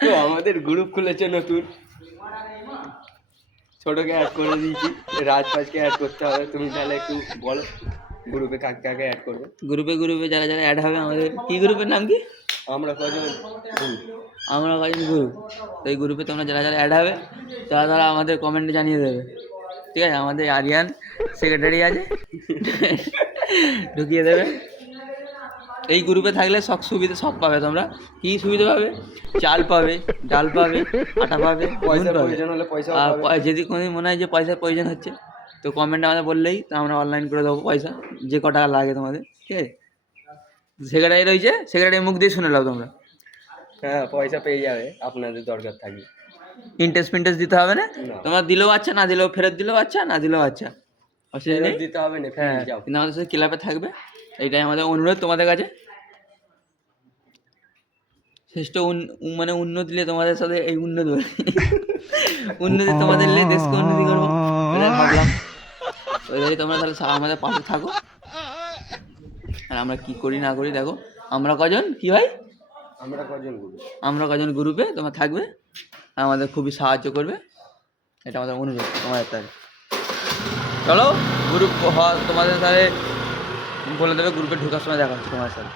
তো আমাদের গ্রুপ খুলেছে নতুন, ছোটকে অ্যাড করে দিয়েছি, রাজপাজকে অ্যাড করতে হবে। তুমি তাহলে একটু বলো গ্রুপে কাকে কাকে অ্যাড করবে। গ্রুপে যারা যারা অ্যাড হবে আমাদের কি গ্রুপের নাম কি? আমরা কজন আমরা কজন গ্রুপ। তো এই গ্রুপে তোমরা যারা যারা অ্যাড হবে তারা তারা আমাদের কমেন্টে জানিয়ে দেবে, ঠিক আছে? আমাদের আরিয়ান সেক্রেটারি আছে, ঢুকিয়ে দেবে। এই গ্রুপে থাকলে সব সুবিধা সব পাবে তোমরা। কী সুবিধা পাবে? চাল পাবে, ডাল পাবে, আটা পাবে, পয়সার প্রয়োজন হলে পয়সা, আর যদি কোনো মনে হয় যে পয়সার প্রয়োজন হচ্ছে তো কমেন্টে আমাদের বললেই তো আমরা অনলাইন করে দেবো পয়সা, যে ক টাকা লাগে তোমাদের, ঠিক আছে? সেক্রেটারি রয়েছে, সেক্রেটারি মুখ দিয়ে শুনে নাও তোমরা। হ্যাঁ, পয়সা পেয়ে যাবে আপনাদের দরকার থাকবে। ইন্টারেস্ট দিতে হবে না, তোমরা দিলেও আচ্ছা, না দিলেও ফেরত দিলেও আচ্ছা, না দিলেও আচ্ছা, অসুবিধা নেই, দিতে হবে না। হ্যাঁ, কিন্তু আমাদের সাথে ক্লাবে থাকবে, এইটাই আমাদের অনুরোধ তোমাদের কাছে। শ্রেষ্ঠ মানে উন্নতি দিলে তোমাদের সাথে এই উন্নতি উন্নতি তোমাদের নিয়ে দেশকে উন্নতি করবো এটাই ভাবলাম। ওইটাই তোমরা তাহলে আমাদের পাশে থাকো। আর আমরা কি করি না করি দেখো, আমরা কজন কি ভাই, আমরা কজন গ্রুপে তোমরা থাকবে, আমাদের খুবই সাহায্য করবে, এটা আমাদের অনুরোধ তোমাদের তাহলে। চলো গ্রুপ তোমাদের তাহলে বলে দেবে, গ্রুপে ঢোকার সময় দেখা হচ্ছে তোমার সাথে।